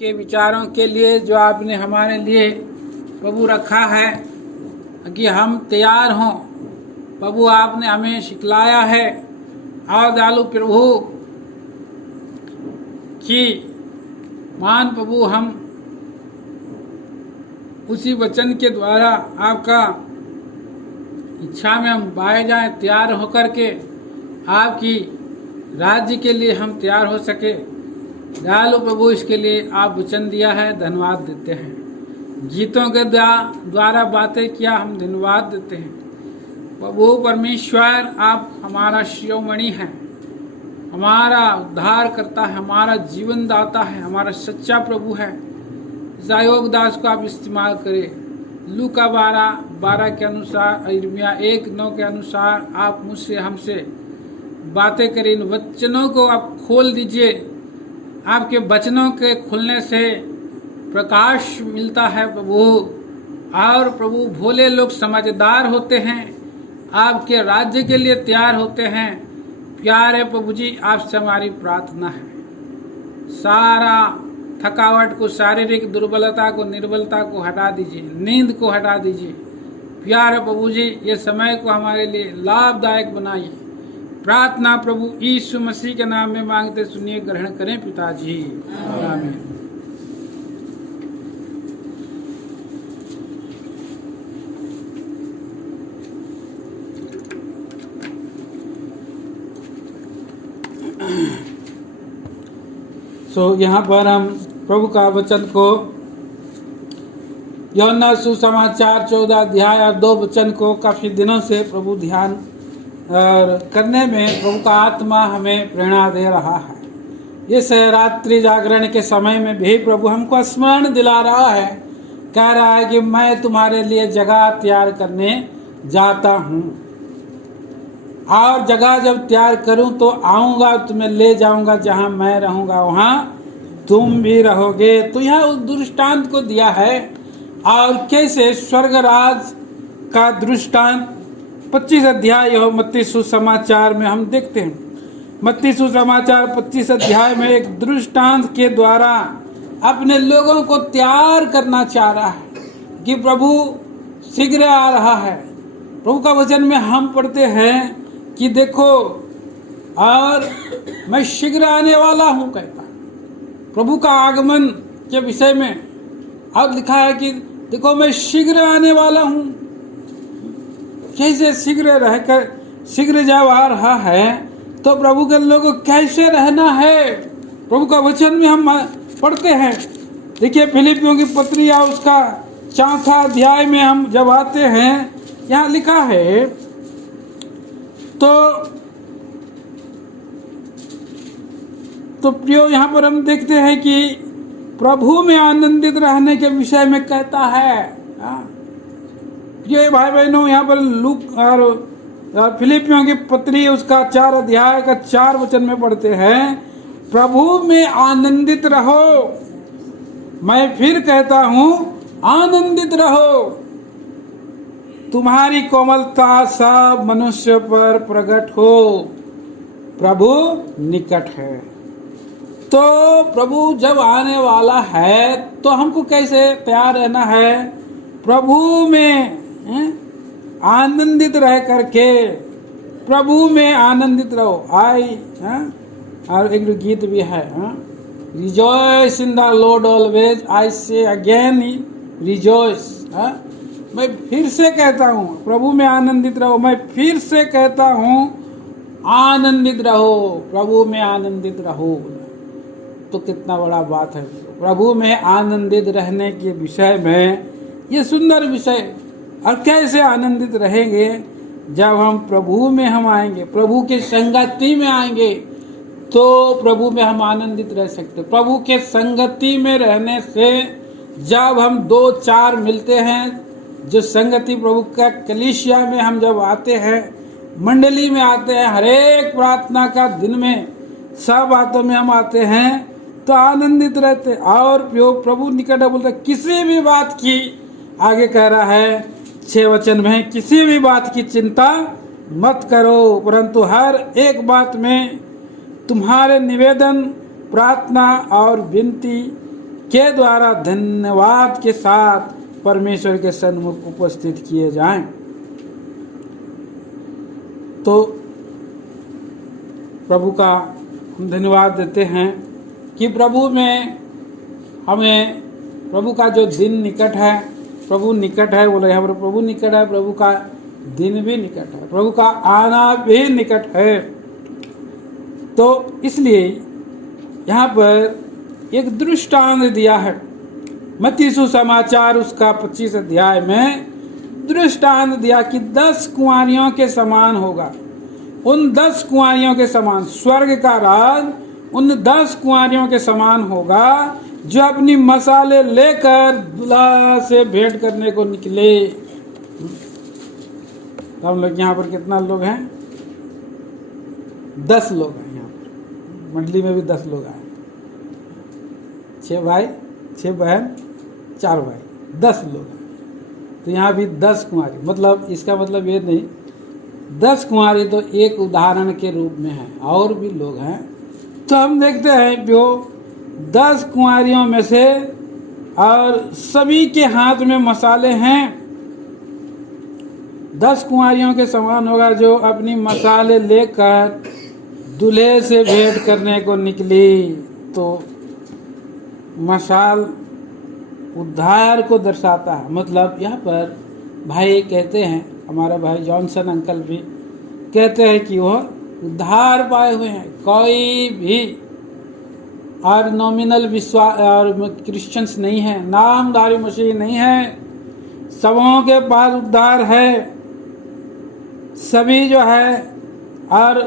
के विचारों के लिए जो आपने हमारे लिए प्रभु रखा है कि हम तैयार हों। प्रभु आपने हमें सिखलाया है और दयालु प्रभु कि मान प्रभु हम उसी वचन के द्वारा आपका इच्छा में हम पाए जाएं, तैयार होकर के आपकी राज्य के लिए हम तैयार हो सके। दयालु प्रभु इसके लिए आप वचन दिया है, धन्यवाद देते हैं। गीतों के द्वारा बातें किया, हम धन्यवाद देते हैं। प्रभु परमेश्वर आप हमारा शिरोमणि है, हमारा उद्धार करता है, हमारा जीवन दाता है, हमारा सच्चा प्रभु है। सहयोग दास को आप इस्तेमाल करें। लूका 12 के अनुसार, यिर्मयाह 1:9 के अनुसार आप मुझसे हमसे बातें करें। इन वचनों को आप खोल दीजिए। आपके वचनों के खुलने से प्रकाश मिलता है प्रभु, और प्रभु भोले लोग समझदार होते हैं, आपके राज्य के लिए तैयार होते हैं। प्यारे प्रभु जी, आपसे हमारी प्रार्थना है, सारा थकावट को, शारीरिक दुर्बलता को, निर्बलता को हटा दीजिए, नींद को हटा दीजिए। प्यारे प्रभु जी, ये समय को हमारे लिए लाभदायक बनाइए। प्रार्थना प्रभु यीशु मसीह के नाम में मांगते सुनिए, ग्रहण करें पिताजी, आमीन। यहाँ पर हम प्रभु का वचन को, यूहन्ना सुसमाचार 14 अध्याय और 2 वचन को काफी दिनों से प्रभु ध्यान करने में प्रभु का आत्मा हमें प्रेरणा दे रहा है। इस रात्रि जागरण के समय में भी प्रभु हमको स्मरण दिला रहा है, कह रहा है कि मैं तुम्हारे लिए जगह तैयार करने जाता हूँ, और जगह जब तैयार करूँ तो आऊँगा, तुम्हें ले जाऊँगा, जहाँ मैं रहूँगा वहाँ तुम भी रहोगे। तो यह उस दृष्टांत को दिया है, और कैसे स्वर्ग राज का दृष्टांत 25 अध्याय यह मत्ती सुसमाचार में हम देखते हैं। मत्ती सुसमाचार 25 अध्याय में एक दृष्टांत के द्वारा अपने लोगों को तैयार करना चाह रहा है कि प्रभु शीघ्र आ रहा है। प्रभु का वचन में हम पढ़ते हैं कि देखो, और मैं शीघ्र आने वाला हूँ कहता है। प्रभु का आगमन के विषय में अब लिखा है कि देखो मैं शीघ्र आने वाला हूँ। कैसे शीघ्र रहकर, शीघ्र जब आ रहा है तो प्रभु के लोगों को कैसे रहना है, प्रभु का वचन में हम पढ़ते हैं। देखिए फिलिपियों की पत्री या उसका 4 अध्याय में हम जब आते हैं, यहाँ लिखा है तो प्रियो, यहाँ पर हम देखते हैं कि प्रभु में आनंदित रहने के विषय में कहता है। ये भाई बहनों, यहाँ पर लूक और फिलिपियों की पत्री उसका 4 अध्याय का 4 वचन में पढ़ते हैं, प्रभु में आनंदित रहो। मैं फिर कहता हूँ, आनंदित रहो। तुम्हारी कोमलता सब मनुष्य पर प्रकट हो, प्रभु निकट है। तो प्रभु जब आने वाला है तो हमको कैसे तैयार रहना है? प्रभु में आनंदित रह करके, प्रभु में आनंदित रहो। और एक गीत भी है, rejoice in the Lord always, I say again rejoice. मैं फिर से कहता हूँ, प्रभु में आनंदित रहो। मैं फिर से कहता हूँ, आनंदित रहो, प्रभु में आनंदित रहो। तो कितना बड़ा बात है। प्रभु में आनंदित रहने के विषय में ये सुंदर विषय। और कैसे आनंदित रहेंगे? जब हम प्रभु में हम आएंगे, प्रभु के संगति में आएंगे, तो प्रभु में हम आनंदित रह सकते। प्रभु के संगति में रहने से जब हम 2-4 मिलते हैं, जो संगति प्रभु का कलीसिया में हम जब आते हैं, मंडली में आते हैं, हर एक प्रार्थना का दिन में, सब बातों में हम आते हैं, तो आनंदित रहते। और प्रभु निकट बोलते, किसी भी बात की, आगे कह रहा है 6 वचन में, किसी भी बात की चिंता मत करो, परंतु हर एक बात में तुम्हारे निवेदन, प्रार्थना और विनती के द्वारा धन्यवाद के साथ परमेश्वर के सन्मुख उपस्थित किए जाएं। तो प्रभु का हम धन्यवाद देते हैं कि प्रभु में हमें, प्रभु का जो दिन निकट है, प्रभु निकट है, बोले यहाँ पर प्रभु निकट है, प्रभु का दिन भी निकट है, प्रभु का आना भी निकट है। तो इसलिए यहाँ पर एक दृष्टांत दिया है मत्ती सुसमाचार उसका 25 अध्याय में दृष्टांत दिया कि 10 कुंवारियों के समान होगा। उन 10 कुंवारियों के समान स्वर्ग का राज उन 10 कुंवारियों के समान होगा जो अपनी मसाले लेकर दूल्हा से भेंट करने को निकले। हम लोग यहाँ पर कितना लोग हैं? 10 लोग हैं। यहाँ पर मंडली में भी 10 लोग आए, 6 भाई 6 बहन 4 भाई, 10 लोग हैं। तो यहाँ भी 10 कुंवारी, मतलब इसका मतलब ये नहीं 10 कुंवारी तो एक उदाहरण के रूप में है, और भी लोग हैं। तो हम देखते हैं जो 10 कुंवारियों में से और सभी के हाथ में मसाले हैं, 10 कुंवारियों के समान होगा जो अपनी मसाले लेकर दूल्हे से भेंट करने को निकली। तो मसाल उद्धार को दर्शाता है। मतलब यहाँ पर भाई कहते हैं, हमारा भाई जॉनसन अंकल भी कहते हैं कि वह उद्धार पाए हुए हैं। कोई भी और नॉमिनल विश्वास और क्रिश्चियंस नहीं है, नामधारी मसीह नहीं है, सबों के पास उद्धार है। सभी जो है और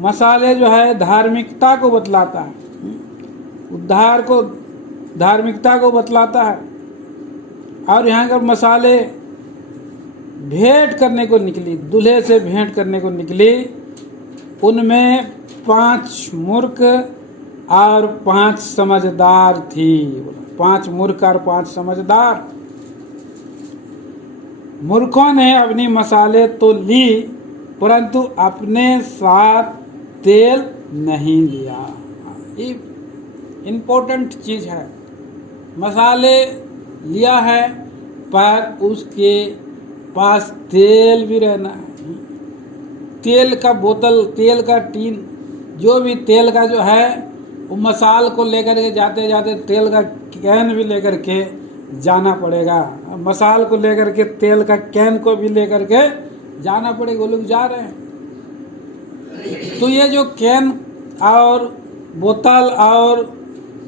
मसाले जो है धार्मिकता को बतलाता है, उद्धार को, धार्मिकता को बतलाता है। और यहाँ पर मसाले भेंट करने को निकली, दूल्हे से भेंट करने को निकली। उनमें 5 मूर्ख और 5 समझदार थी। 5 मूर्ख और 5 समझदार। मूर्खों ने अपनी मसाले तो ली परंतु अपने साथ तेल नहीं लिया। ये इम्पोर्टेंट चीज है। मसाले लिया है पर उसके पास तेल भी रहना है। तेल का बोतल, तेल का टीन, जो भी तेल का जो है वो मसाल को लेकर के जाते जाते तेल का कैन भी लेकर के जाना पड़ेगा। मसाल को लेकर के तेल का कैन को भी लेकर के जाना पड़ेगा। वो लोग जा रहे हैं। तो ये जो कैन और बोतल और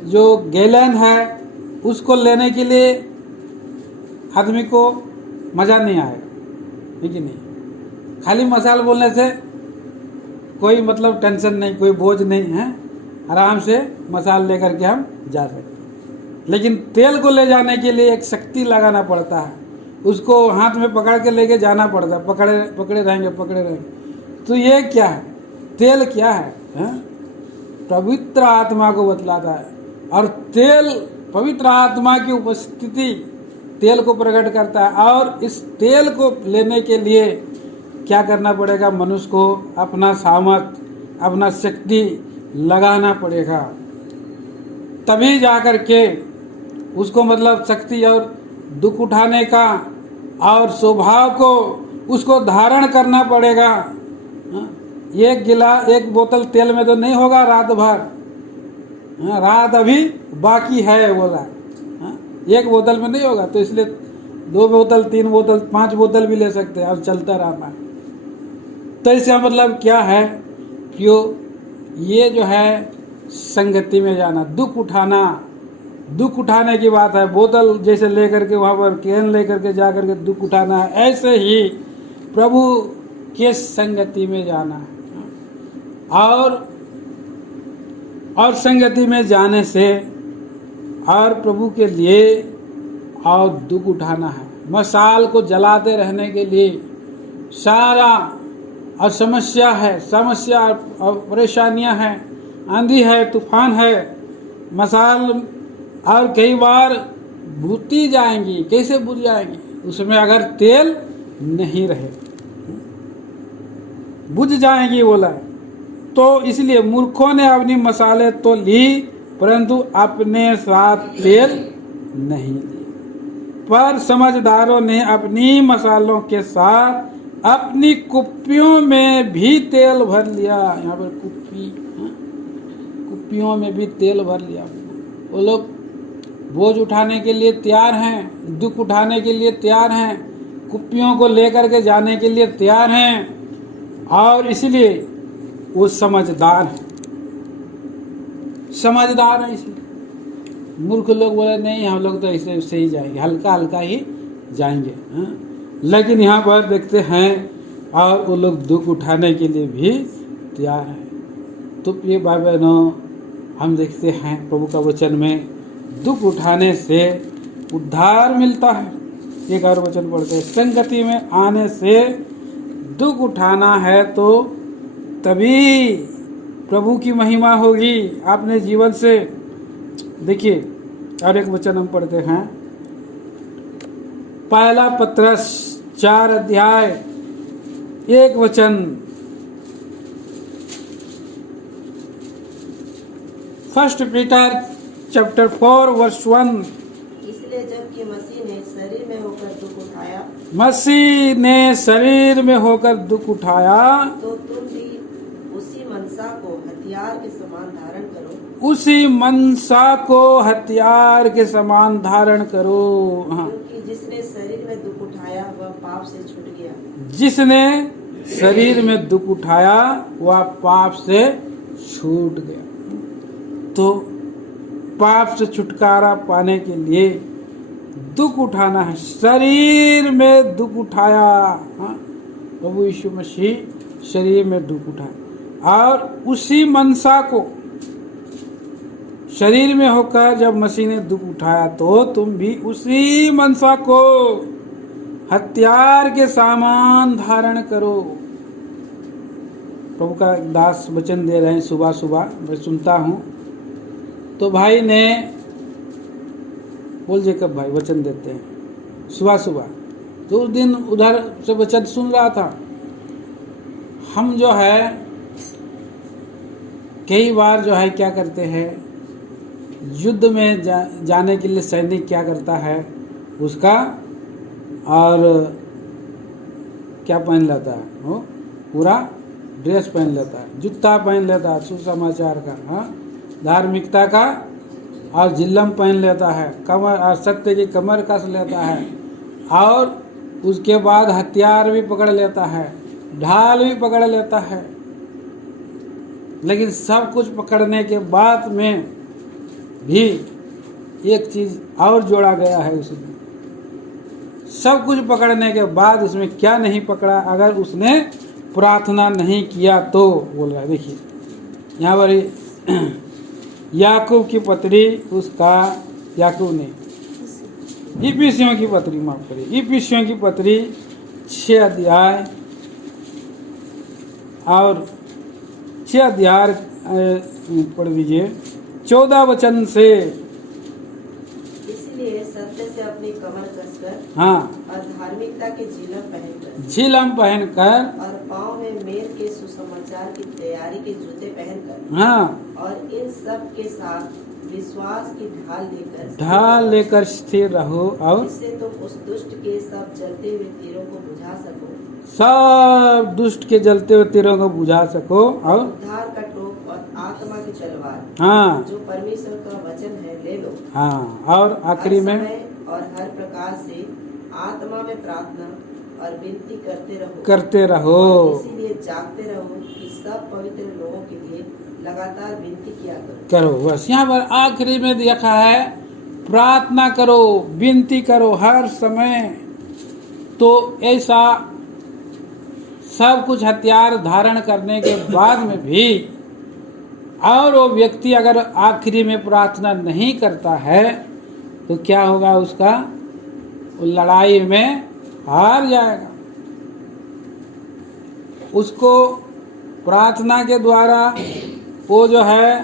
जो गैलन है उसको लेने के लिए आदमी को मज़ा नहीं आएगा, है कि नहीं? खाली मसाल बोलने से कोई मतलब टेंशन नहीं, कोई बोझ नहीं है, आराम से मसाल लेकर के हम जा सकते। लेकिन तेल को ले जाने के लिए एक शक्ति लगाना पड़ता है, उसको हाथ में पकड़ के लेके जाना पड़ता है। पकड़े रहेंगे। तो ये क्या है? तेल क्या है? पवित्र आत्मा को बतलाता है। और तेल पवित्र आत्मा की उपस्थिति तेल को प्रकट करता है। और इस तेल को लेने के लिए क्या करना पड़ेगा? मनुष्य को अपना सामर्थ, अपना शक्ति लगाना पड़ेगा, तभी जाकर के उसको मतलब शक्ति और दुख उठाने का और स्वभाव को उसको धारण करना पड़ेगा। एक बोतल तेल में तो नहीं होगा रात भर, रात अभी बाकी है बोला, एक बोतल में नहीं होगा। तो इसलिए 2 बोतल, 3 बोतल, 5 बोतल भी ले सकते हैं और चलता रहना। तो इसका मतलब क्या है? क्यों ये जो है संगति में जाना, दुख उठाने की बात है। बोतल जैसे लेकर के वहाँ पर कैन लेकर के जा कर के दुख उठाना है, ऐसे ही प्रभु के संगति में जाना है। और संगति में जाने से और प्रभु के लिए और दुख उठाना है। मसाल को जलाते रहने के लिए सारा और समस्या और परेशानियां हैं, आंधी है, तूफान है, मसाल और कई बार बुझती जाएंगी। कैसे बुझ जाएंगी? उसमें अगर तेल नहीं रहे बुझ जाएंगी बोला। तो इसलिए मूर्खों ने अपनी मसाले तो ली परंतु अपने साथ तेल नहीं लिए। पर समझदारों ने अपनी मसालों के साथ अपनी कुप्पियों में भी तेल भर लिया। यहाँ पर कुप्पी, कुप्पियों में भी तेल भर लिया। वो लोग बोझ उठाने के लिए तैयार हैं, दुख उठाने के लिए तैयार हैं, कुप्पियों को लेकर के जाने के लिए तैयार हैं, और इसलिए वो समझदार है, समझदार है। इसलिए मूर्ख लोग बोले नहीं, हम लोग तो ऐसे ही जाएंगे, हल्का हल्का ही जाएंगे। लेकिन यहाँ पर देखते हैं और वो लोग दुख उठाने के लिए भी तैयार हैं। तो ये भाई बहनों, हम देखते हैं प्रभु का वचन में दुख उठाने से उद्धार मिलता है। एक और वचन पढ़ते हैं, संगति में आने से दुख उठाना है तो तभी प्रभु की महिमा होगी अपने जीवन से। देखिए और एक वचन हम पढ़ते हैं, पहला पत्रस 4 अध्याय 1 वचन। First Peter chapter 4 verse 1। इसलिए जबकि मसीह ने शरीर में होकर दुख उठाया, मसीह ने शरीर में होकर दुख उठाया, तो तुम भी उसी मनसा को हथियार के समान धारण करो। उसी मनसा को हथियार के समान धारण करो। हाँ, क्योंकि जिसने शरीर में दुख उठाया वह पाप से छूट गया। जिसने शरीर में दुख उठाया वह पाप से छूट गया। तो पाप से छुटकारा पाने के लिए दुख उठाना है। शरीर में दुख उठाया, हाँ, प्रभु यीशु मसीह शरीर में दुख उठाया, और उसी मनसा को शरीर में होकर जब मसीह ने दुख उठाया तो तुम भी उसी मनसा को हथियार के सामान धारण करो। प्रभु का दास वचन दे रहे हैं, सुबह सुबह मैं सुनता हूँ। तो भाई ने बोल जेकब भाई वचन देते हैं सुबह सुबह, तो उस दिन उधर से वचन सुन रहा था। हम जो है कई बार जो है क्या करते हैं, युद्ध में जाने के लिए सैनिक क्या करता है, उसका और क्या पहन लेता है, वो पूरा ड्रेस पहन लेता है, जूता पहन लेता है सुसमाचार का, हाँ, धार्मिकता का, और जिल्लम पहन लेता है, कमर और सत्य की कमर कस लेता है, और उसके बाद हथियार भी पकड़ लेता है, ढाल भी पकड़ लेता है। लेकिन सब कुछ पकड़ने के बाद में भी एक चीज और जोड़ा गया है उसमें। सब कुछ पकड़ने के बाद उसमें क्या नहीं पकड़ा, अगर उसने प्रार्थना नहीं किया तो, बोल रहा है। देखिए यहाँ पर याकूब की पत्री, उसका याकूब ने इफिसियों की पत्री, माफ करिए, इफिसियों की पत्री 6 अध्याय और 6 अध्याय पढ़ लीजिए 14 वचन से। इसलिए सत्य से अपनी कमर कसकर, हाँ, और धार्मिकता के झिलम पहनकर, और पाँव में मेल के सुसमाचार की तैयारी के जूते पहनकर, हाँ, और इन सब के साथ विश्वास की ढाल लेकर स्थिर रहो, और जिससे तुम उस दुष्ट के सब जलते हुए तीरों को बुझा सको, सब दुष्ट के जलते हुए तीरों को बुझा सको, और उद्धार का टोप और आत्मा की तलवार, हाँ, जो परमेश्वर का वचन है, ले लो। हाँ, और आखिरी में और हर प्रकार से आत्मा में प्रार्थना और विनती करते रहो। इसीलिए जागते रहो कि सब पवित्र लोगों के लिए लगातार विनती किया करो। बस यहाँ पर आखिरी में देखा है, प्रार्थना करो, विनती करो हर समय। तो ऐसा सब कुछ हथियार धारण करने के बाद में भी और वो व्यक्ति अगर आखिरी में प्रार्थना नहीं करता है तो क्या होगा, उसका वो लड़ाई में हार जाएगा। उसको प्रार्थना के द्वारा वो जो है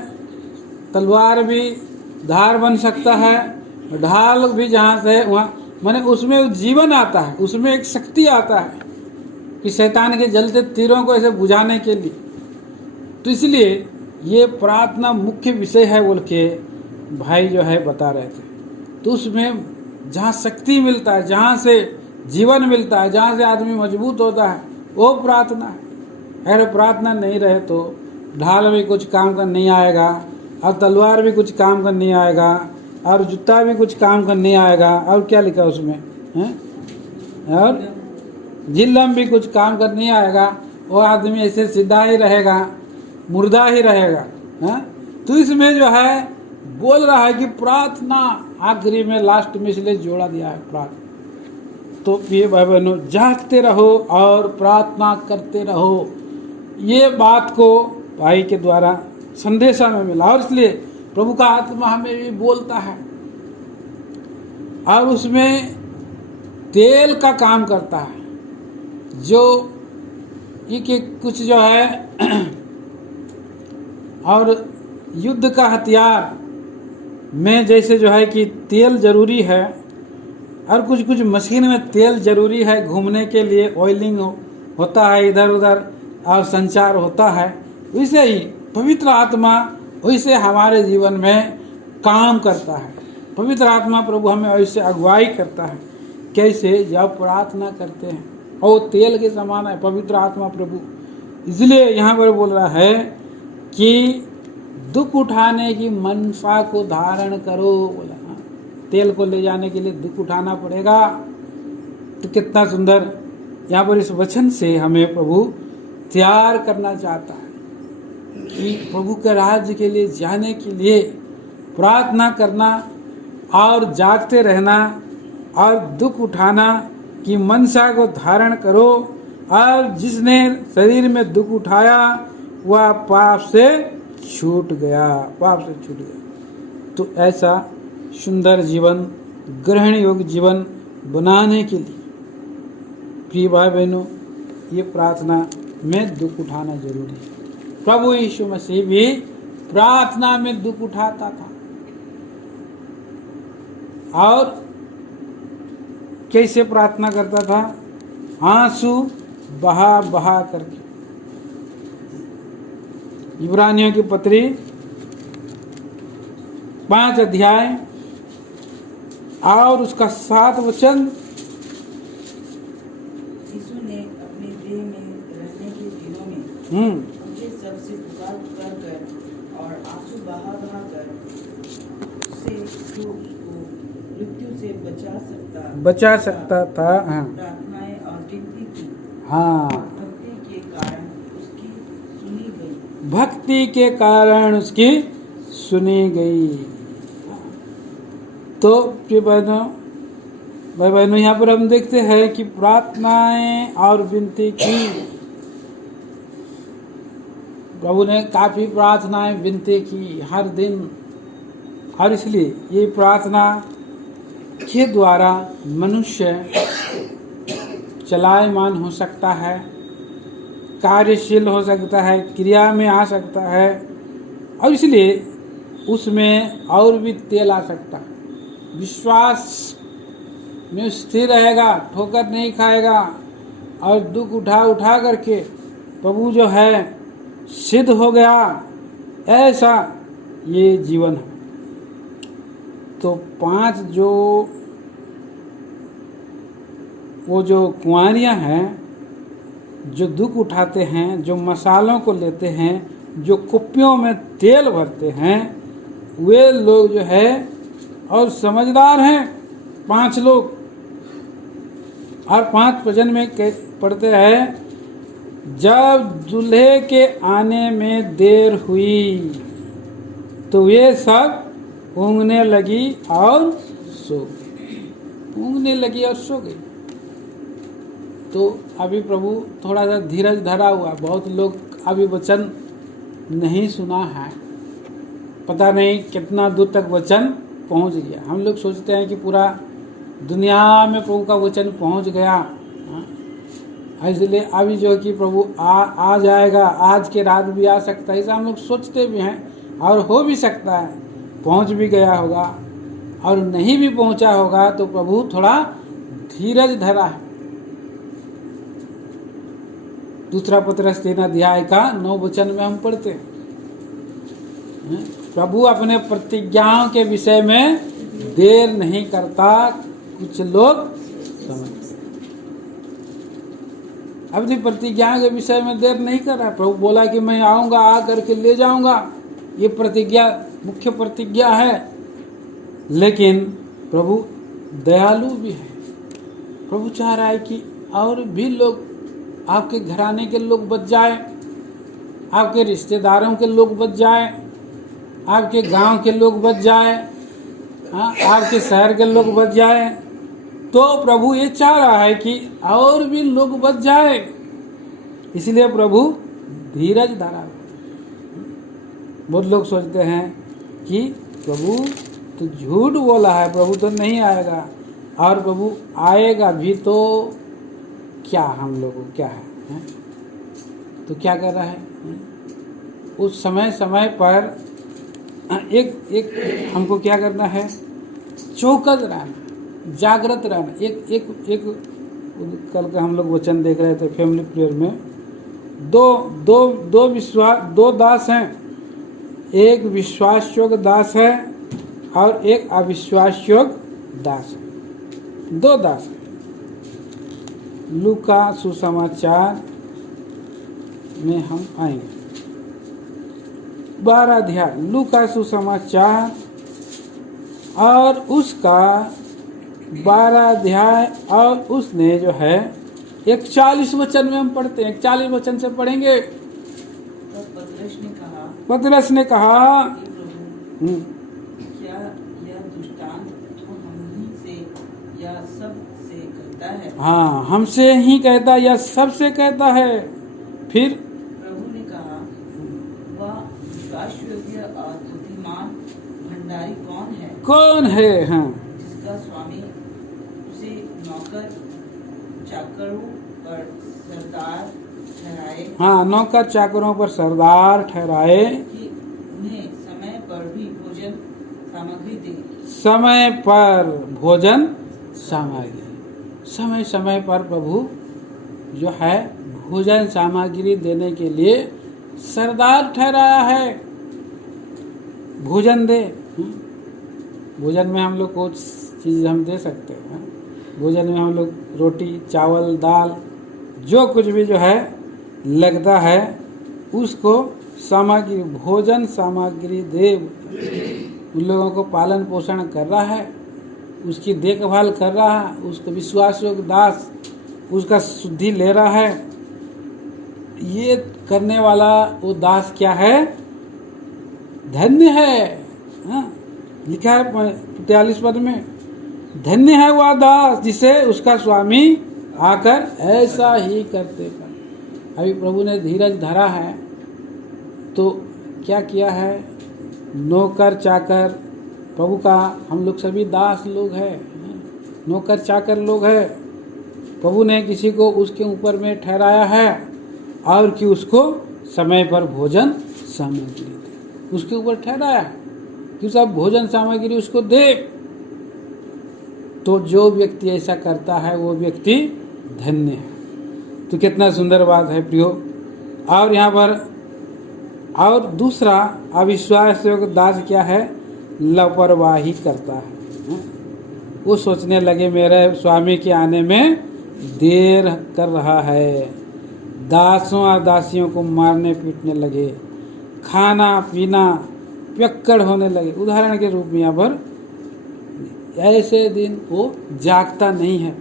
तलवार भी धार बन सकता है, ढाल भी जहाँ से वहाँ, माने उसमें जीवन आता है, उसमें एक शक्ति आता है कि शैतान के जलते तीरों को ऐसे बुझाने के लिए। तो इसलिए ये प्रार्थना मुख्य विषय है बोल के भाई जो है बता रहे थे। तो उसमें जहाँ शक्ति मिलता है, जहाँ से जीवन मिलता है, जहाँ से आदमी मजबूत होता है, वो प्रार्थना है। अगर प्रार्थना नहीं रहे तो ढाल भी कुछ काम कर नहीं आएगा, और तलवार भी कुछ काम कर नहीं आएगा, और जूता भी कुछ काम कर नहीं आएगा, और क्या लिखा उसमें है, और जिल्लम भी कुछ काम कर नहीं आएगा। वो आदमी ऐसे सीधा ही रहेगा, मुर्दा ही रहेगा है? तो इसमें जो है बोल रहा है कि प्रार्थना आखिरी में, लास्ट में इसलिए जोड़ा दिया है प्रार्थना। तो ये भाई बहनों, जागते रहो और प्रार्थना करते रहो, ये बात को भाई के द्वारा संदेशा में मिला। और इसलिए प्रभु का आत्मा हमें भी बोलता है, और उसमें तेल का काम करता है, जो ये कुछ जो है और युद्ध का हथियार में जैसे जो है कि तेल जरूरी है, और कुछ कुछ मशीन में तेल जरूरी है घूमने के लिए, ऑयलिंग होता है इधर उधर और संचार होता है, वैसे ही पवित्र आत्मा वैसे हमारे जीवन में काम करता है। पवित्र आत्मा प्रभु हमें वैसे अगुवाई करता है। कैसे? जब प्रार्थना करते हैं, और तेल के समान है पवित्र आत्मा प्रभु। इसलिए यहाँ पर बोल रहा है कि दुख उठाने की मनसा को धारण करो। बोला तेल को ले जाने के लिए दुख उठाना पड़ेगा। तो कितना सुंदर यहाँ पर इस वचन से हमें प्रभु तैयार करना चाहता है कि प्रभु के राज्य के लिए जाने के लिए प्रार्थना करना और जागते रहना और दुख उठाना की मनसा को धारण करो। और जिसने शरीर में दुख उठाया वह पाप से छूट गया, पाप से छूट गया। तो ऐसा सुंदर जीवन, ग्रहण योग्य जीवन बनाने के लिए प्रिय भाई बहनों, ये प्रार्थना में दुख उठाना जरूरी है। प्रभु यीशु मसीह भी प्रार्थना में दुख उठाता था, और कैसे प्रार्थना करता था? आंसू बहा बहा करके। इब्रानियों की पत्री 5 अध्याय और उसका 7 वचन। यीशु ने अपने देह में रहने के दिनों में मुझे सबसे पुकार कर और आंसू बहा कर उससे जो उसको मृत्यु से बचा सकता था प्रार्थनाएं और विनती की। भक्ति के कारण उसकी सुनी गई। भक्ति के कारण उसकी सुनी गई। तो प्रिय बहनों, भाई बहनों, यहाँ पर हम देखते हैं कि प्रार्थनाएं और विनती की। प्रभु ने काफी प्रार्थनाएं विनती की हर दिन, और इसलिए ये प्रार्थना के द्वारा मनुष्य चलायमान हो सकता है, कार्यशील हो सकता है, क्रिया में आ सकता है, और इसलिए उसमें और भी तेल आ सकता है। विश्वास में स्थिर रहेगा, ठोकर नहीं खाएगा, और दुख उठा करके प्रभु जो है सिद्ध हो गया, ऐसा ये जीवन है। तो 5 वो जो कुंवारियाँ हैं, जो दुख उठाते हैं, जो मसालों को लेते हैं, जो कुप्पियों में तेल भरते हैं, वे लोग जो है और समझदार हैं। 5 लोग, और 5 वचन में पढ़ते हैं, जब दूल्हे के आने में देर हुई तो वे सब ऊँघने लगी और सो गई। ऊँघने लगी और सो गई। तो अभी प्रभु थोड़ा सा धीरज धरा हुआ। बहुत लोग अभी वचन नहीं सुना है, पता नहीं कितना दूर तक वचन पहुंच गया। हम लोग सोचते हैं कि पूरा दुनिया में प्रभु का वचन पहुंच गया, इसलिए अभी जो है कि प्रभु आ जाएगा, आज के रात भी आ सकता है, ऐसा हम लोग सोचते भी हैं, और हो भी सकता है पहुंच भी गया होगा, और नहीं भी पहुंचा होगा तो प्रभु थोड़ा धीरज धरा है। 2 पत्रस 3 अध्याय का 9 वचन में हम पढ़ते हैं, प्रभु अपने प्रतिज्ञाओं के विषय में देर नहीं करता, कुछ लोग समझते अपनी प्रतिज्ञाओं के विषय में देर नहीं कर रहा। प्रभु बोला कि मैं आऊंगा, आ करके ले जाऊंगा, ये प्रतिज्ञा मुख्य प्रतिज्ञा है। लेकिन प्रभु दयालु भी है। प्रभु चाह रहा है कि और भी लोग, आपके घराने के लोग बच जाए, आपके रिश्तेदारों के लोग बच जाए, आपके गांव के लोग बच जाए, आपके शहर के लोग बच जाए। तो प्रभु ये चाह रहा है कि और भी लोग बच जाए, इसलिए प्रभु धीरज धरा। बहुत लोग सोचते हैं कि प्रभु तो झूठ बोला है, प्रभु तो नहीं आएगा, और प्रभु आएगा भी तो क्या हम लोगों क्या है? तो क्या कर रहा है? उस समय समय पर एक हमको क्या करना है? चौकस रहना, जागृत रहना। एक कल का हम लोग वचन देख रहे थे फैमिली प्रेयर में, दो दास हैं, एक विश्वास योग्य दास है और एक अविश्वास योग्य दास है। दो दास हैं। लूका सुसमाचार में हम आएंगे, 12 अध्याय लूका सुसमाचार और उसका 12 अध्याय, और उसने जो है 41 वचन में हम पढ़ते हैं, 41 वचन से पढ़ेंगे। पतरस ने कहा क्या यह दृष्टांत हम ही से या सब से कहता है? हाँ, हमसे ही कहता या सबसे कहता है। फिर प्रभु ने कहा, वह विश्वास योग्य और बुद्धिमान भंडारी कौन है? हाँ, जिसका स्वामी उसे नौकर चाकरों पर सरदार ठहराए। हाँ, नौकर चाकरों पर सरदार ठहराए कि उन्हें समय पर भी भोजन सामग्री दे। समय पर भोजन सामग्री, समय समय पर प्रभु जो है भोजन सामग्री देने के लिए सरदार ठहराया है। भोजन दे। भोजन में हम लोग कुछ चीज़ हम दे सकते हैं। भोजन में हम लोग रोटी, चावल, दाल, जो कुछ भी जो है लगता है उसको सामग्री, भोजन सामग्री दे। उन लोगों को पालन पोषण कर रहा है, उसकी देखभाल कर रहा है, उसको विश्वास योग्य दास उसका शुद्धि ले रहा है। ये करने वाला वो दास क्या है? धन्य है। हाँ, लिखा है 43 पद में, धन्य है वह दास जिसे उसका स्वामी आकर ऐसा ही करते कर। अभी प्रभु ने धीरज धरा है तो क्या किया है? नौकर चाकर प्रभु का, हम लोग सभी दास लोग हैं, नौकर चाकर लोग हैं। प्रभु ने किसी को उसके ऊपर में ठहराया है और कि उसको समय पर भोजन सामग्री दे, उसके ऊपर ठहराया है कि सब भोजन सामग्री उसको दे। तो जो व्यक्ति ऐसा करता है वो व्यक्ति धन्य है। तो कितना सुंदर बात है प्रियो। और यहाँ पर और दूसरा अविश्वास योग्य दास क्या है? लापरवाही करता है। वो सोचने लगे मेरे स्वामी के आने में देर कर रहा है। दासों और दासियों को मारने पीटने लगे, खाना पीना पियक्कड़ होने लगे। उदाहरण के रूप में यहाँ पर ऐसे दिन वो जागता नहीं है,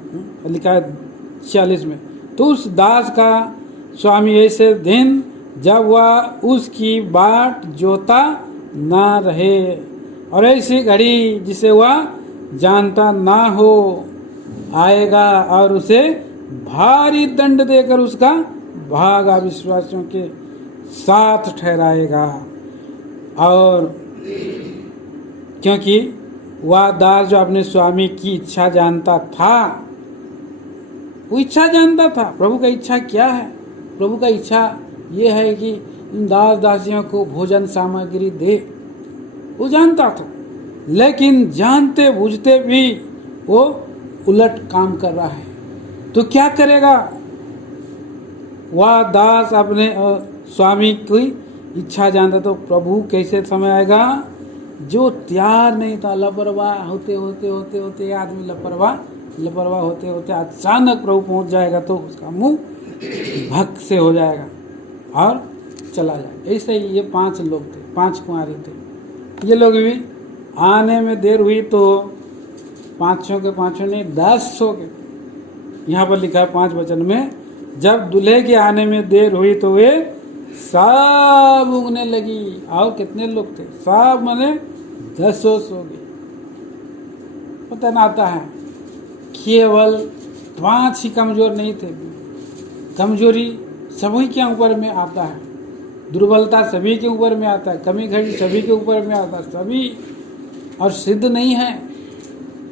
लिखा है 46 में। तो उस दास का स्वामी ऐसे दिन जब वह उसकी बाट जोता ना रहे, और ऐसी घड़ी जिसे वह जानता ना हो आएगा और उसे भारी दंड देकर उसका भाग अविश्वासियों के साथ ठहराएगा। और क्योंकि वह दास जो अपने स्वामी की इच्छा जानता था, वो इच्छा जानता था। प्रभु का इच्छा क्या है? प्रभु का इच्छा ये है कि इन दास दासियों को भोजन सामग्री दे, वो जानता था। लेकिन जानते बूझते भी वो उलट काम कर रहा है। तो क्या करेगा? वह दास अपने स्वामी की इच्छा जानता तो प्रभु कैसे समय आएगा, जो तैयार नहीं था, लापरवाह होते होते होते होते आदमी लापरवाह होते होते अचानक प्रभु पहुंच जाएगा तो उसका मुंह भक से हो जाएगा और चला जाएगा। ऐसे ही ये 5 लोग थे, 5 कुंवारी थे। ये लोग भी आने में देर हुई तो 500 के 500 नहीं 10 के, यहाँ पर लिखा है 5 वचन में, जब दूल्हे के आने में देर हुई तो वे सब उगने लगी। और कितने लोग थे, सब माने 10 सो गए। पता ना आता है केवल 5 ही कमजोर नहीं थे, कमजोरी सभी के ऊपर में आता है, दुर्बलता सभी के ऊपर में आता है, कमी घटी सभी के ऊपर में आता है, सभी और सिद्ध नहीं है।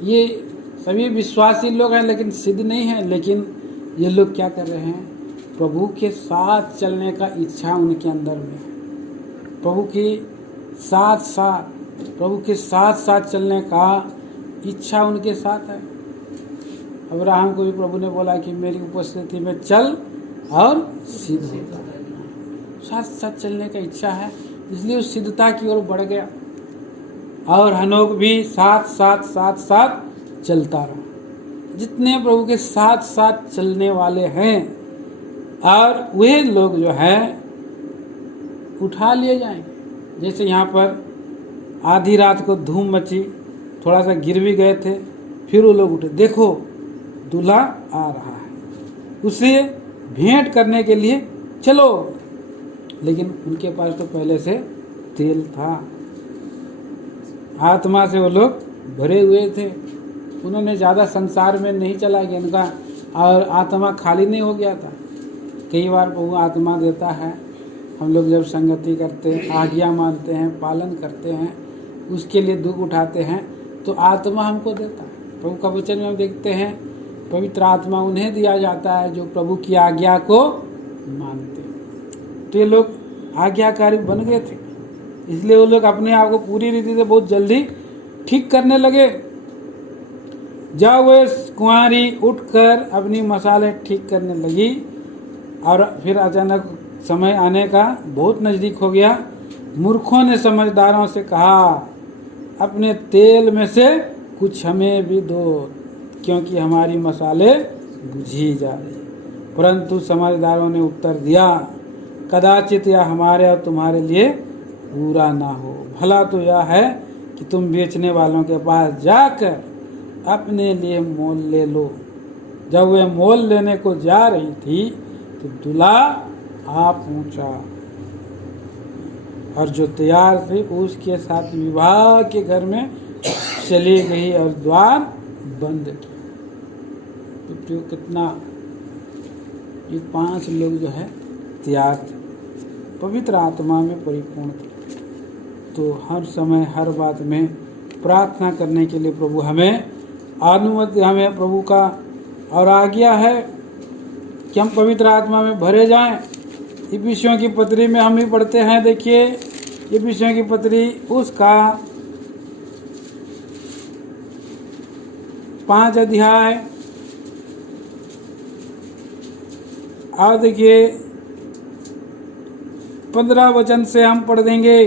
ये सभी विश्वासी लोग हैं लेकिन सिद्ध नहीं है। लेकिन ये लोग क्या कर रहे हैं, प्रभु के साथ चलने का इच्छा उनके अंदर में है, प्रभु के साथ साथ चलने का इच्छा उनके साथ है। अब्राहम को भी प्रभु ने बोला कि मेरी उपस्थिति में चल और सिद्ध होता है, साथ साथ चलने का इच्छा है, इसलिए उस सिद्धता की ओर बढ़ गया। और हनोक भी साथ चलता रहा। जितने प्रभु के साथ साथ चलने वाले हैं और वे लोग जो है उठा लिए जाएंगे। जैसे यहाँ पर आधी रात को धूम मची, थोड़ा सा गिर भी गए थे, फिर वो लोग उठे, देखो दूल्हा आ रहा है, उसे भेंट करने के लिए चलो। लेकिन उनके पास तो पहले से तेल था, आत्मा से वो लोग भरे हुए थे, उन्होंने ज़्यादा संसार में नहीं चला गया उनका, और आत्मा खाली नहीं हो गया था। कई बार प्रभु आत्मा देता है, हम लोग जब संगति करते हैं, आज्ञा मानते हैं, पालन करते हैं, उसके लिए दुख उठाते हैं तो आत्मा हमको देता है। प्रभु का वचन में हम देखते हैं पवित्र आत्मा उन्हें दिया जाता है जो प्रभु की आज्ञा को मानते हैं। तो ये लोग आज्ञाकारी बन गए थे, इसलिए वो लोग अपने आप को पूरी रीति से बहुत जल्दी ठीक करने लगे। जब वे कुंवारी उठकर अपनी मसाले ठीक करने लगी और फिर अचानक समय आने का बहुत नज़दीक हो गया, मूर्खों ने समझदारों से कहा, अपने तेल में से कुछ हमें भी दो, क्योंकि हमारी मसाले बुझी जा रही। परंतु समझदारों ने उत्तर दिया, कदाचित यह हमारे और तुम्हारे लिए बुरा ना हो, भला तो यह है कि तुम बेचने वालों के पास जाकर अपने लिए मोल ले लो। जब वे मोल लेने को जा रही थी तो दूल्हा आ पहुंचा और जो तैयार थी उसके साथ विवाह के घर में चली गई और द्वार बंद किया। तो कितना, ये 5 लोग जो है तैयार थे, पवित्र आत्मा में परिपूर्ण थे। तो हर समय हर बात में प्रार्थना करने के लिए प्रभु हमें अनुमति, हमें प्रभु का और आज्ञा है कि हम पवित्र आत्मा में भरे जाएं। इफिसियों की पत्री में हम भी पढ़ते हैं, देखिए इफिसियों की पत्री उसका 5 अध्याय और देखिए 15 वचन से हम पढ़ देंगे।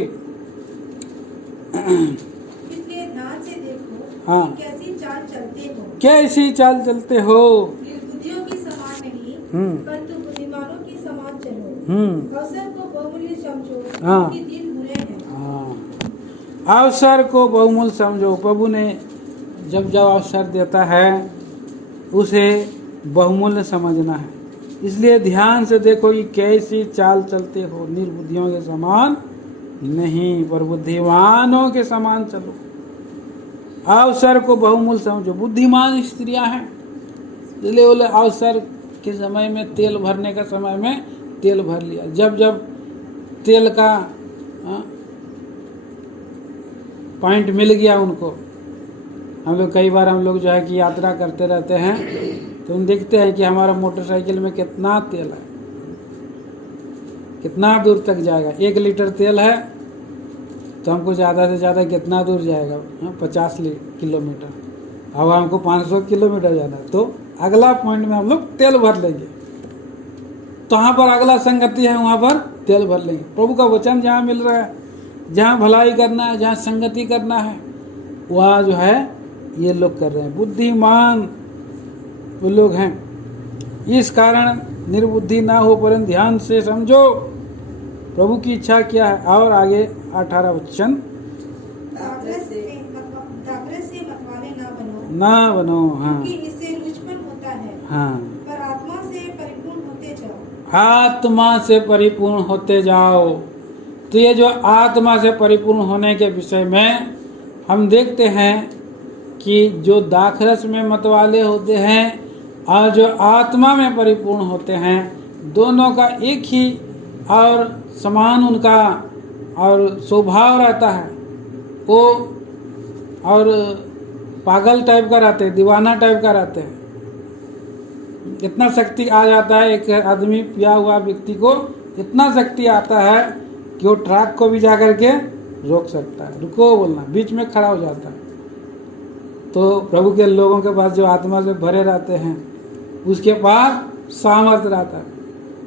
इसलिए ध्यान से देखो हाँ, कि कैसी चाल चलते हो, कैसी चाल चलते हो, निर्बुद्धियों की समान नहीं परंतु बुद्धिमानों की समान चलो। अवसर को बहुमूल्य समझो, हाँ। क्योंकि दिन बुरे हैं। हाँ, अवसर को बहुमूल्य समझो। प्रभु ने जब जब अवसर देता है उसे बहुमूल्य समझना है। इसलिए ध्यान से देखो कि कैसी चाल चलते हो, निर्बुद्धियों के समान नहीं पर बुद्धिमानों के समान चलो। अवसर को बहुमूल्य समझो। बुद्धिमान स्त्रियां हैं, इसलिए बोले अवसर के समय में, तेल भरने का समय में तेल भर लिया। जब जब तेल का पॉइंट मिल गया उनको, हम लोग कई बार हम लोग जो है कि यात्रा करते रहते हैं तो हम देखते हैं कि हमारा मोटरसाइकिल में कितना तेल है, कितना दूर तक जाएगा। 1 लीटर तेल है तो हमको ज़्यादा से ज़्यादा कितना दूर जाएगा, 50 किलोमीटर। अब हमको 500 किलोमीटर जाना है तो अगला पॉइंट में हम लोग तेल भर लेंगे। वहाँ पर अगला संगति है, वहाँ पर तेल भर लेंगे। प्रभु का वचन जहाँ मिल रहा है, जहाँ भलाई करना है, जहाँ संगति करना है, वहाँ जो है ये लोग कर रहे हैं। बुद्धिमान वो लोग हैं। इस कारण निर्बुद्धि ना हो, परंतु ध्यान से समझो प्रभु की इच्छा क्या है। और आगे 18 वचन, दाखरस से मतवाले ना बनो। हाँ क्योंकि इससे लुचपन होता है। हाँ, पर आत्मा से परिपूर्ण होते जाओ। आत्मा से परिपूर्ण होते जाओ। तो ये जो आत्मा से परिपूर्ण होने के विषय में हम देखते हैं कि जो दाखरस में मतवाले होते हैं और जो आत्मा में परिपूर्ण होते हैं, दोनों का एक ही और समान उनका और स्वभाव रहता है। वो और पागल टाइप का रहते हैं, दीवाना टाइप का रहते हैं। इतना शक्ति आ जाता है एक आदमी, पिया हुआ व्यक्ति को इतना शक्ति आता है कि वो ट्रक को भी जा करके रोक सकता है। रुको बोलना, बीच में खड़ा हो जाता है। तो प्रभु के लोगों के पास जो आत्मा से भरे रहते हैं, उसके पास सामर्थ्य रहता है।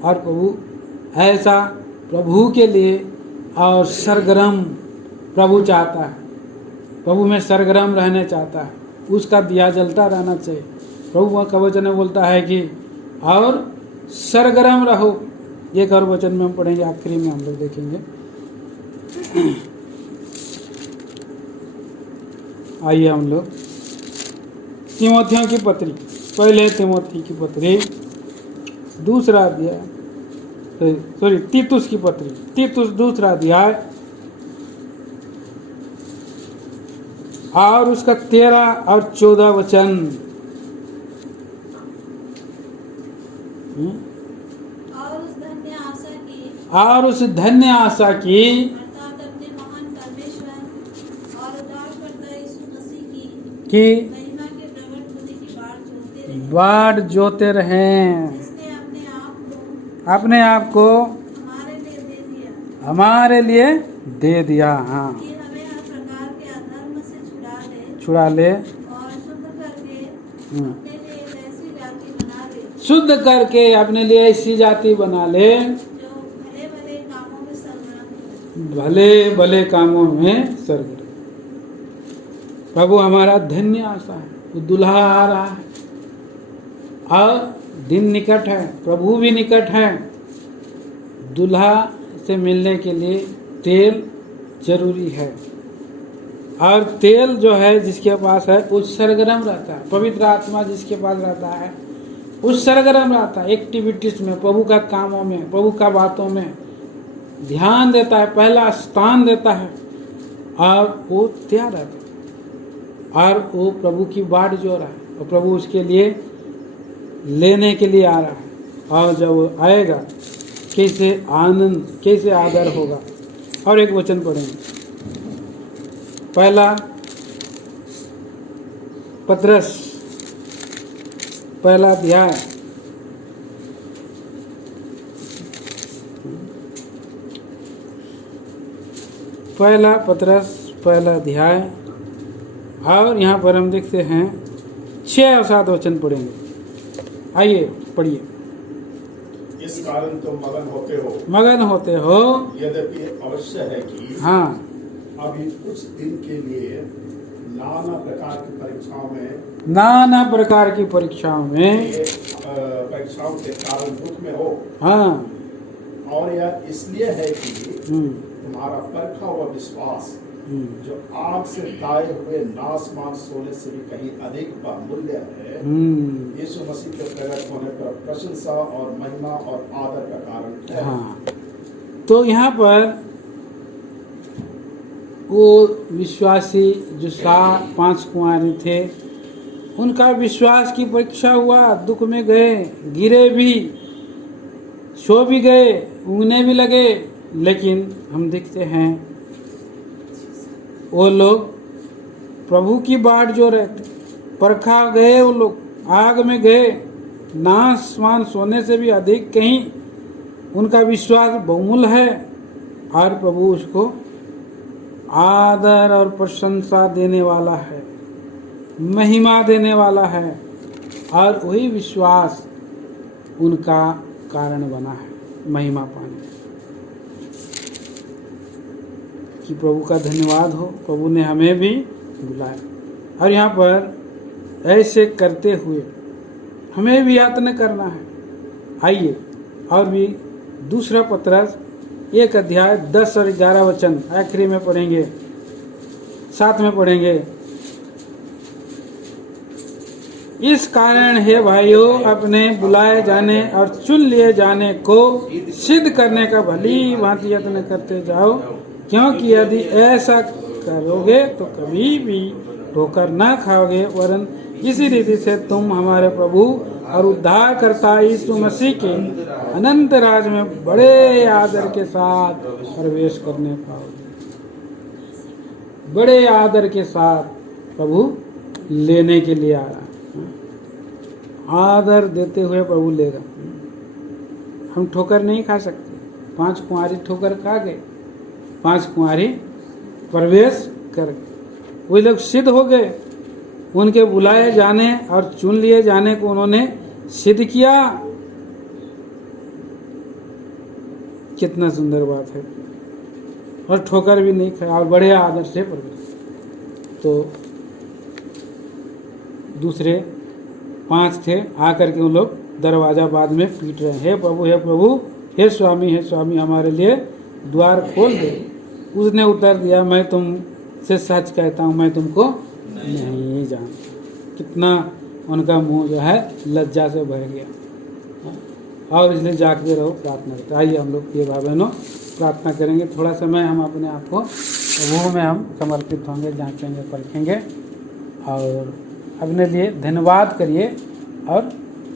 और प्रभु ऐसा प्रभु के लिए और सरगर्म प्रभु चाहता है, प्रभु में सरगर्म रहने चाहता है, उसका दिया जलता रहना चाहिए। प्रभु का वचन में बोलता है कि और सरगर्म रहो। एक और वचन में हम पढ़ेंगे, आखिरी में हम लोग देखेंगे। आइए हम लोग तीमुथियों की पत्री, पहले तीमुथी की पत्री दूसरा अध्याय, सॉरी तीतुस की पत्री, तीतुस दूसरा अध्याय और उसका 13 और 14 वचन। और उस धन्य आशा की अर्थात अपने महान परमेश्वर और उद्धारकर्ता यीशु मसीह कि महिमा के प्रकट होने की बाट जोते रहें, जिसने अपने आप को हमारे लिए दे दिया। हाँ, कि हमें हर प्रकार के अधर्म से छुड़ा ले और शुद्ध करके अपने लिए ऐसी जाति बना ले जो भले भले कामों में सरगर्म हो। भले भले कामों में सरगर्म। प्रभु हमारा धन्य आशा है। वो दुल्हा आ रहा है और दिन निकट है, प्रभु भी निकट है। दुल्हा से मिलने के लिए तेल जरूरी है, और तेल जो है जिसके पास है वो सरगर्म रहता है। पवित्र आत्मा जिसके पास रहता है वो सरगर्म रहता है एक्टिविटीज में, प्रभु का कामों में, प्रभु का बातों में ध्यान देता है, पहला स्थान देता है, और वो तैयार रहता है, और वो प्रभु की बाट जो रहा है, और प्रभु उसके लिए लेने के लिए आ रहा है। और जब वो आएगा कैसे आनंद, कैसे आदर होगा। और एक वचन पढ़ेंगे, पहला पत्रस पहला अध्याय पहला पत्रस पहला अध्याय, और यहाँ पर हम देखते हैं 6 और 7 वचन पढ़ेंगे। आइए पढ़िए। इस कारण तुम मगन होते हो, यद्यपि अवश्य है कि हाँ, अभी कुछ दिन के लिए नाना प्रकार की परीक्षाओं में परीक्षाओं के कारण दुख में हो। हाँ, और यह इसलिए है कि तुम्हारा परखा हुआ विश्वास जो आग से ताए हुए नासमान सोने से भी कहीं अधिक बहुमूल्य है, यीशु मसीह के प्रकट होने पर प्रशंसा और महिमा और आदर का कारण है। हाँ। तो यहाँ पर वो विश्वासी जो 5 कुंवारे थे, उनका विश्वास की परीक्षा हुआ, दुख में गए, गिरे भी, सो भी गए, उगने भी लगे, लेकिन हम देखते हैं वो लोग प्रभु की बाट जो रहते, परखा गए, वो लोग आग में गए, नासमान सोने से भी अधिक कहीं उनका विश्वास बहुमूल्य है, और प्रभु उसको आदर और प्रशंसा देने वाला है, महिमा देने वाला है, और वही विश्वास उनका कारण बना है महिमा पाने कि प्रभु का धन्यवाद हो, प्रभु ने हमें भी बुलाया। और यहाँ पर ऐसे करते हुए हमें भी यत्न करना है। आइए और भी दूसरा पत्रस 1 अध्याय 10 और 11 वचन आखिरी में पढ़ेंगे, साथ में पढ़ेंगे। इस कारण हे भाइयों, अपने बुलाए जाने और चुन लिए जाने को सिद्ध करने का भली भांति यत्न करते जाओ, क्योंकि यदि ऐसा करोगे तो कभी भी ठोकर ना खाओगे, वरन इसी रीति से तुम हमारे प्रभु और उद्धारकर्ता यीशु मसीह के अनंत राज में बड़े आदर के साथ प्रवेश करने पाओगे। बड़े आदर के साथ प्रभु लेने के लिए आ रहा है। आदर देते हुए प्रभु लेगा। हम ठोकर नहीं खा सकते। 5 कुंवारी ठोकर खा गए, 5 कुंवारी प्रवेश कर गए। वे लोग सिद्ध हो गए, उनके बुलाए जाने और चुन लिए जाने को उन्होंने सिद्ध किया। कितना सुंदर बात है। और ठोकर भी नहीं खाया और बड़े आदर से प्रवेश। तो दूसरे 5 थे, आकर के उन लोग दरवाजा बाद में पीट रहे, हे प्रभु हे प्रभु, हे स्वामी हमारे लिए द्वार खोल दे। उसने उत्तर दिया, मैं तुमसे सच कहता हूँ, मैं तुमको नहीं जानता। कितना उनका मुंह जो है लज्जा से भर गया। और इसलिए जागते रहो, प्रार्थना करते। आइए हम लोग ये भाई बहनों प्रार्थना करेंगे। थोड़ा समय हम अपने आप को प्रभु में हम समर्पित होंगे, जांचेंगे, परखेंगे और अपने लिए धन्यवाद करिए और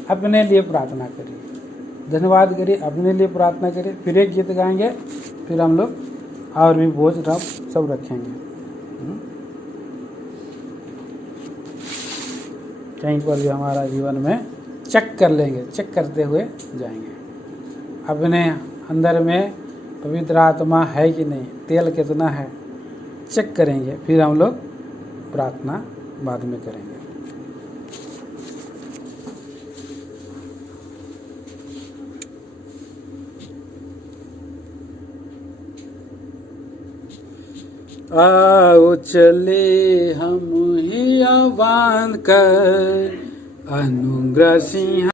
अपने लिए प्रार्थना करिए। धन्यवाद करिए, अपने लिए प्रार्थना करिए। फिर एक गीत गाएंगे, फिर हम लोग और भी बोझ सब रखेंगे। कहीं पर भी हमारा जीवन में चेक कर लेंगे, चेक करते हुए जाएंगे अपने अंदर में पवित्र आत्मा है कि नहीं, तेल कितना है, चेक करेंगे। फिर हम लोग प्रार्थना बाद में करेंगे। आओ चले हम हिया बांध कर अनुग्रह सिंह